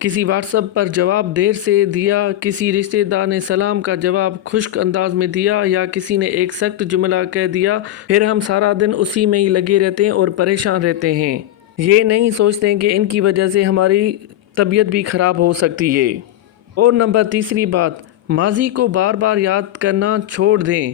کسی what's app پر جواب دیر سے دیا، کسی رشتہ دار نے سلام کا جواب خشک انداز میں دیا، یا کسی نے ایک سخت جملہ کہہ دیا، پھر ہم سارا دن اسی میں ہی لگے رہتے ہیں اور پریشان رہتے ہیں۔ یہ نہیں سوچتے کہ ان کی وجہ سے ہماری طبیعت بھی خراب ہو سکتی ہے۔ اور نمبر تیسری بات، ماضی کو بار بار یاد کرنا چھوڑ دیں۔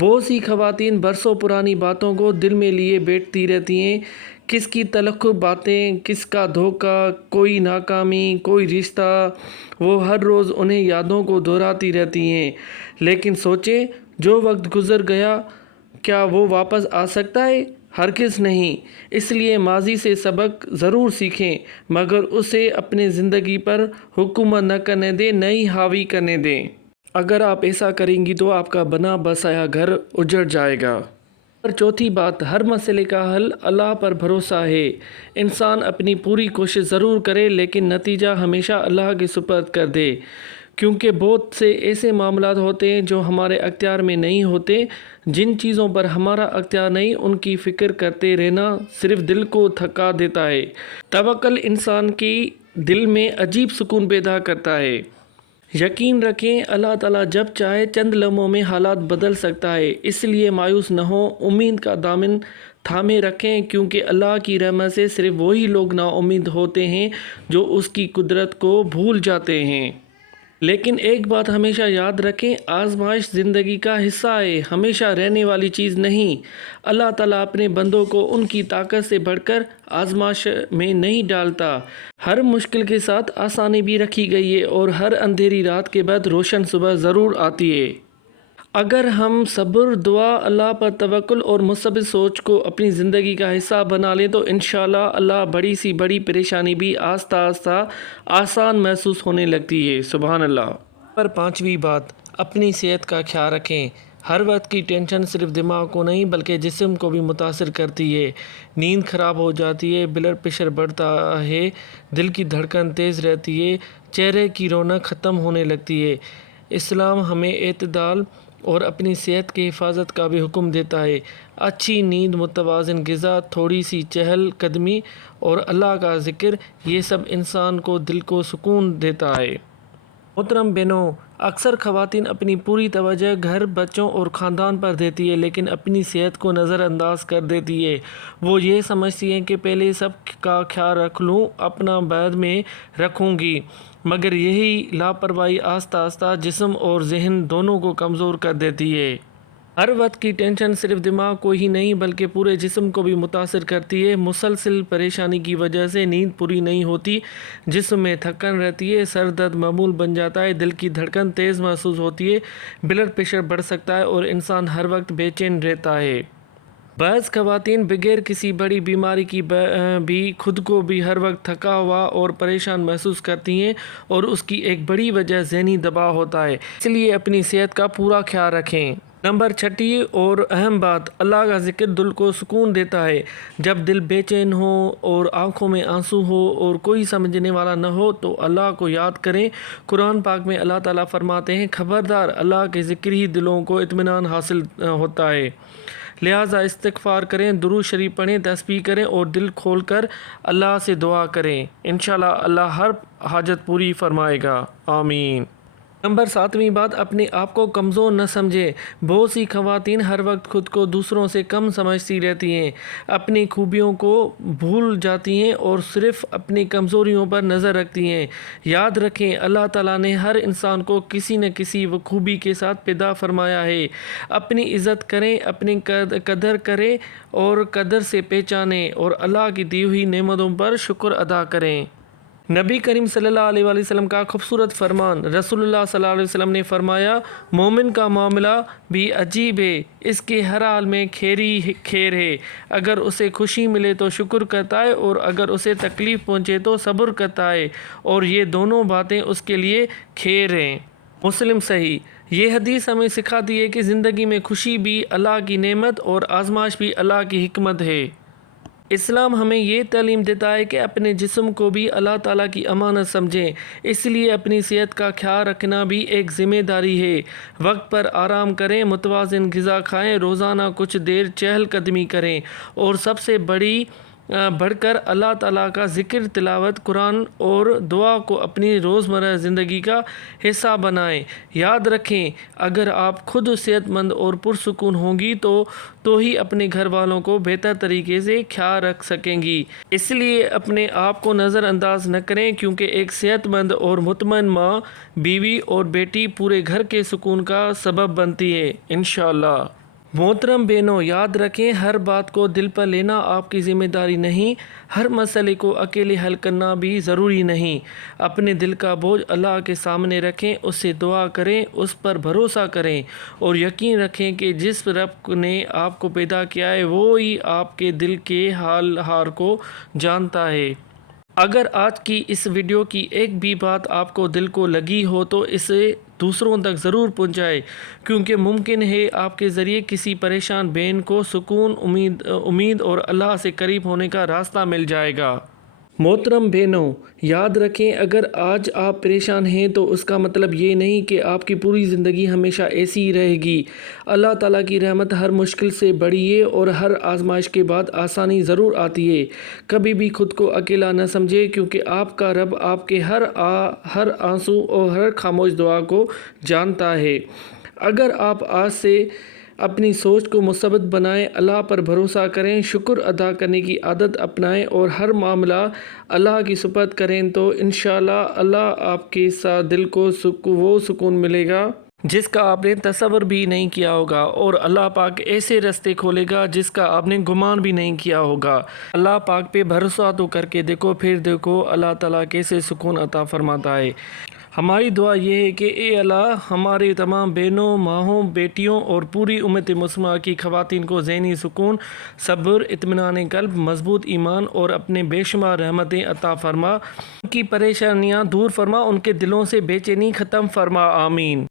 بہت سی خواتین برسوں پرانی باتوں کو دل میں لیے بیٹھتی رہتی ہیں، کس کی تلخ باتیں، کس کا دھوکہ، کوئی ناکامی، کوئی رشتہ، وہ ہر روز انہیں یادوں کو دہراتی رہتی ہیں۔ لیکن سوچیں، جو وقت گزر گیا کیا وہ واپس آ سکتا ہے؟ ہرگز نہیں۔ اس لیے ماضی سے سبق ضرور سیکھیں، مگر اسے اپنی زندگی پر حکومت نہ کرنے دیں، نہ ہی حاوی کرنے دیں۔ اگر آپ ایسا کریں گی تو آپ کا بنا بسایا گھر اجڑ جائے گا۔ اور چوتھی بات، ہر مسئلے کا حل اللہ پر بھروسہ ہے۔ انسان اپنی پوری کوشش ضرور کرے لیکن نتیجہ ہمیشہ اللہ کے سپرد کر دے، کیونکہ بہت سے ایسے معاملات ہوتے ہیں جو ہمارے اختیار میں نہیں ہوتے۔ جن چیزوں پر ہمارا اختیار نہیں، ان کی فکر کرتے رہنا صرف دل کو تھکا دیتا ہے۔ توکل انسان کی دل میں عجیب سکون پیدا کرتا ہے۔ یقین رکھیں، اللہ تعالیٰ جب چاہے چند لمحوں میں حالات بدل سکتا ہے۔ اس لیے مایوس نہ ہوں، امید کا دامن تھامے رکھیں، کیونکہ اللہ کی رحمت سے صرف وہی لوگ نا امید ہوتے ہیں جو اس کی قدرت کو بھول جاتے ہیں۔ لیکن ایک بات ہمیشہ یاد رکھیں، آزمائش زندگی کا حصہ ہے، ہمیشہ رہنے والی چیز نہیں۔ اللہ تعالیٰ اپنے بندوں کو ان کی طاقت سے بڑھ کر آزمائش میں نہیں ڈالتا۔ ہر مشکل کے ساتھ آسانی بھی رکھی گئی ہے، اور ہر اندھیری رات کے بعد روشن صبح ضرور آتی ہے۔ اگر ہم صبر، دعا، اللہ پر توکل اور مثبت سوچ کو اپنی زندگی کا حصہ بنا لیں تو انشاءاللہ اللہ بڑی سی بڑی پریشانی بھی آہستہ آہستہ آسان محسوس ہونے لگتی ہے۔ سبحان اللہ۔ پر پانچویں بات، اپنی صحت کا خیال رکھیں۔ ہر وقت کی ٹینشن صرف دماغ کو نہیں بلکہ جسم کو بھی متاثر کرتی ہے۔ نیند خراب ہو جاتی ہے، بلڈ پریشر بڑھتا ہے، دل کی دھڑکن تیز رہتی ہے، چہرے کی رونق ختم ہونے لگتی ہے۔ اسلام ہمیں اعتدال اور اپنی صحت کی حفاظت کا بھی حکم دیتا ہے۔ اچھی نیند، متوازن غذا، تھوڑی سی چہل قدمی اور اللہ کا ذکر، یہ سب انسان کو دل کو سکون دیتا ہے۔ محترم بہنوں، اکثر خواتین اپنی پوری توجہ گھر، بچوں اور خاندان پر دیتی ہے لیکن اپنی صحت کو نظر انداز کر دیتی ہے۔ وہ یہ سمجھتی ہیں کہ پہلے سب کا خیال رکھ لوں، اپنا بعد میں رکھوں گی، مگر یہی لاپرواہی آہستہ آہستہ جسم اور ذہن دونوں کو کمزور کر دیتی ہے۔ ہر وقت کی ٹینشن صرف دماغ کو ہی نہیں بلکہ پورے جسم کو بھی متاثر کرتی ہے۔ مسلسل پریشانی کی وجہ سے نیند پوری نہیں ہوتی، جسم میں تھکن رہتی ہے، سر درد معمول بن جاتا ہے، دل کی دھڑکن تیز محسوس ہوتی ہے، بلڈ پریشر بڑھ سکتا ہے اور انسان ہر وقت بے چین رہتا ہے۔ بعض خواتین بغیر کسی بڑی بیماری کی بھی خود کو بھی ہر وقت تھکا ہوا اور پریشان محسوس کرتی ہیں، اور اس کی ایک بڑی وجہ ذہنی دباؤ ہوتا ہے۔ اس لیے اپنی صحت کا پورا خیال رکھیں۔ نمبر چھٹی اور اہم بات، اللہ کا ذکر دل کو سکون دیتا ہے۔ جب دل بے چین ہو اور آنکھوں میں آنسو ہو اور کوئی سمجھنے والا نہ ہو تو اللہ کو یاد کریں۔ قرآن پاک میں اللہ تعالیٰ فرماتے ہیں، خبردار، اللہ کے ذکر ہی دلوں کو اطمینان حاصل ہوتا ہے۔ لہٰذا استغفار کریں، درود شریف پڑھیں، تسبیح کریں اور دل کھول کر اللہ سے دعا کریں۔ انشاءاللہ اللہ ہر حاجت پوری فرمائے گا۔ آمین۔ نمبر ساتویں بات، اپنے آپ کو کمزور نہ سمجھیں۔ بہت سی خواتین ہر وقت خود کو دوسروں سے کم سمجھتی رہتی ہیں، اپنی خوبیوں کو بھول جاتی ہیں اور صرف اپنی کمزوریوں پر نظر رکھتی ہیں۔ یاد رکھیں، اللہ تعالیٰ نے ہر انسان کو کسی نہ کسی خوبی کے ساتھ پیدا فرمایا ہے۔ اپنی عزت کریں، اپنی قدر کریں اور قدر سے پہچانیں، اور اللہ کی دی ہوئی نعمتوں پر شکر ادا کریں۔ نبی کریم صلی اللہ علیہ وآلہ وسلم کا خوبصورت فرمان، رسول اللہ صلی اللہ علیہ وسلم نے فرمایا، مومن کا معاملہ بھی عجیب ہے، اس کے ہر حال میں خیر ہی خیر ہے۔ اگر اسے خوشی ملے تو شکر کرتا ہے، اور اگر اسے تکلیف پہنچے تو صبر کرتا ہے، اور یہ دونوں باتیں اس کے لیے خیر ہیں۔ مسلم صحیح۔ یہ حدیث ہمیں سکھاتی ہے کہ زندگی میں خوشی بھی اللہ کی نعمت اور آزمائش بھی اللہ کی حکمت ہے۔ اسلام ہمیں یہ تعلیم دیتا ہے کہ اپنے جسم کو بھی اللہ تعالیٰ کی امانت سمجھیں، اس لیے اپنی صحت کا خیال رکھنا بھی ایک ذمہ داری ہے۔ وقت پر آرام کریں، متوازن غذا کھائیں، روزانہ کچھ دیر چہل قدمی کریں، اور سب سے بڑی بڑھ کر اللہ تعالیٰ کا ذکر، تلاوت قرآن اور دعا کو اپنی روزمرہ زندگی کا حصہ بنائیں۔ یاد رکھیں، اگر آپ خود صحت مند اور پرسکون ہوں گی تو ہی اپنے گھر والوں کو بہتر طریقے سے خیال رکھ سکیں گی۔ اس لیے اپنے آپ کو نظر انداز نہ کریں، کیونکہ ایک صحت مند اور مطمئن ماں، بیوی اور بیٹی پورے گھر کے سکون کا سبب بنتی ہے انشاءاللہ۔ محترم بہنوں، یاد رکھیں، ہر بات کو دل پر لینا آپ کی ذمہ داری نہیں، ہر مسئلے کو اکیلے حل کرنا بھی ضروری نہیں۔ اپنے دل کا بوجھ اللہ کے سامنے رکھیں، اس سے دعا کریں، اس پر بھروسہ کریں اور یقین رکھیں کہ جس رب نے آپ کو پیدا کیا ہے وہی آپ کے دل کے حال کو جانتا ہے۔ اگر آج کی اس ویڈیو کی ایک بھی بات آپ کو دل کو لگی ہو تو اسے دوسروں تک ضرور پہنچائیں، کیونکہ ممکن ہے آپ کے ذریعے کسی پریشان بہن کو سکون، امید اور اللہ سے قریب ہونے کا راستہ مل جائے گا۔ محترم بہنوں، یاد رکھیں، اگر آج آپ پریشان ہیں تو اس کا مطلب یہ نہیں کہ آپ کی پوری زندگی ہمیشہ ایسی ہی رہے گی۔ اللہ تعالیٰ کی رحمت ہر مشکل سے بڑی ہے اور ہر آزمائش کے بعد آسانی ضرور آتی ہے۔ کبھی بھی خود کو اکیلا نہ سمجھیں، کیونکہ آپ کا رب آپ کے ہر آنسو اور ہر خاموش دعا کو جانتا ہے۔ اگر آپ آج سے اپنی سوچ کو مثبت بنائیں، اللہ پر بھروسہ کریں، شکر ادا کرنے کی عادت اپنائیں اور ہر معاملہ اللہ کی سپرد کریں تو انشاءاللہ اللہ آپ کے ساتھ دل کو وہ سکون ملے گا جس کا آپ نے تصور بھی نہیں کیا ہوگا، اور اللہ پاک ایسے راستے کھولے گا جس کا آپ نے گمان بھی نہیں کیا ہوگا۔ اللہ پاک پہ بھروسہ تو کر کے دیکھو، پھر دیکھو اللہ تعالیٰ کیسے سکون عطا فرماتا ہے۔ ہماری دعا یہ ہے کہ اے اللہ، ہمارے تمام بہنوں، ماؤں، بیٹیوں اور پوری امت مسلمہ کی خواتین کو ذہنی سکون، صبر، اطمینان قلب، مضبوط ایمان اور اپنے بے شمار رحمتیں عطا فرما، ان کی پریشانیاں دور فرما، ان کے دلوں سے بے چینی ختم فرما، آمین۔